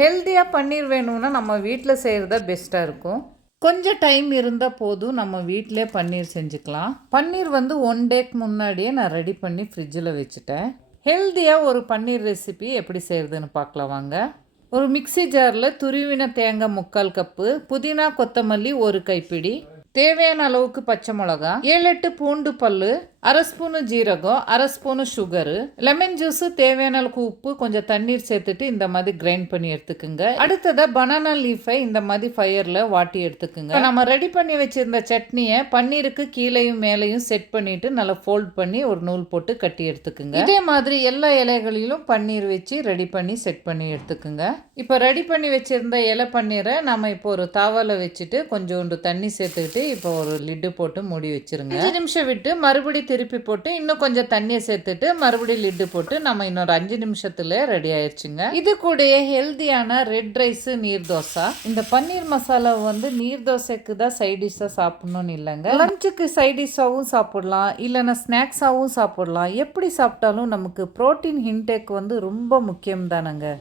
ஹெல்த்தியாக பன்னீர் வேணும்னா நம்ம வீட்டில் செய்கிறத பெஸ்ட்டாக இருக்கும். கொஞ்சம் டைம் இருந்தால் போதும், நம்ம வீட்டிலே பன்னீர் செஞ்சுக்கலாம். பன்னீர் வந்து 1 டேக்கு முன்னாடியே நான் ரெடி பண்ணி ஃப்ரிட்ஜில் வச்சுட்டேன். ஹெல்த்தியாக ஒரு பன்னீர் ரெசிபி எப்படி செய்கிறதுன்னு பார்க்கலாம் வாங்க. ஒரு மிக்ஸி ஜாரில் துருவின தேங்காய் 3/4 கப்பு, புதினா கொத்தமல்லி 1 கைப்பிடி, தேவையான அளவுக்கு பச்சை மிளகா, 7-8 பூண்டு பல்லு, 1/2 ஸ்பூனு ஜீரகம், 1/2 ஸ்பூனு சுகரு, லெமன் ஜூஸு, தேவையான அளவுக்கு உப்பு, கொஞ்சம் தண்ணீர் சேர்த்துட்டு இந்த மாதிரி கிரைண்ட் பண்ணி எடுத்துக்குங்க. அடுத்ததாக பனானா லீஃபை இந்த மாதிரி ஃபயரில் வாட்டி எடுத்துக்குங்க. நம்ம ரெடி பண்ணி வச்சிருந்த சட்னியை பன்னீருக்கு கீழேயும் மேலேயும் செட் பண்ணிட்டு நல்லா ஃபோல்ட் பண்ணி ஒரு நூல் போட்டு கட்டி எடுத்துக்குங்க. இதே மாதிரி எல்லா இலைகளிலும் பன்னீர் வச்சு ரெடி பண்ணி செட் பண்ணி எடுத்துக்குங்க. இப்போ ரெடி பண்ணி வச்சிருந்த இலை பன்னீரை நம்ம இப்போ ஒரு தாவால வச்சுட்டு கொஞ்சோண்டு தண்ணி சேர்த்துக்கிட்டு இப்போ ஒரு லிட்டு போட்டு மூடி வச்சிருங்க. 5 நிமிஷம் விட்டு மறுபடியும் திருப்பி போட்டு இன்னும் கொஞ்சம் தண்ணியை சேர்த்துட்டு மறுபடியும் லிட்டு போட்டு நம்ம இன்னொரு 5 நிமிஷத்துல ரெடி ஆயிடுச்சுங்க. இது கூட ஹெல்தியான ரெட் ரைஸ், நீர் தோசை. இந்த பன்னீர் மசாலா வந்து நீர் தோசைக்கு தான் சைட் டிஷ்ஷா சாப்பிடணும்னு இல்லைங்க, லஞ்சுக்கு சைட் டிஷ்ஷாவும் சாப்பிடலாம், இல்லைன்னா ஸ்நாக்ஸாகவும் சாப்பிடலாம். எப்படி சாப்பிட்டாலும் நமக்கு புரோட்டீன் இன்டேக் வந்து ரொம்ப முக்கியம் தானங்க.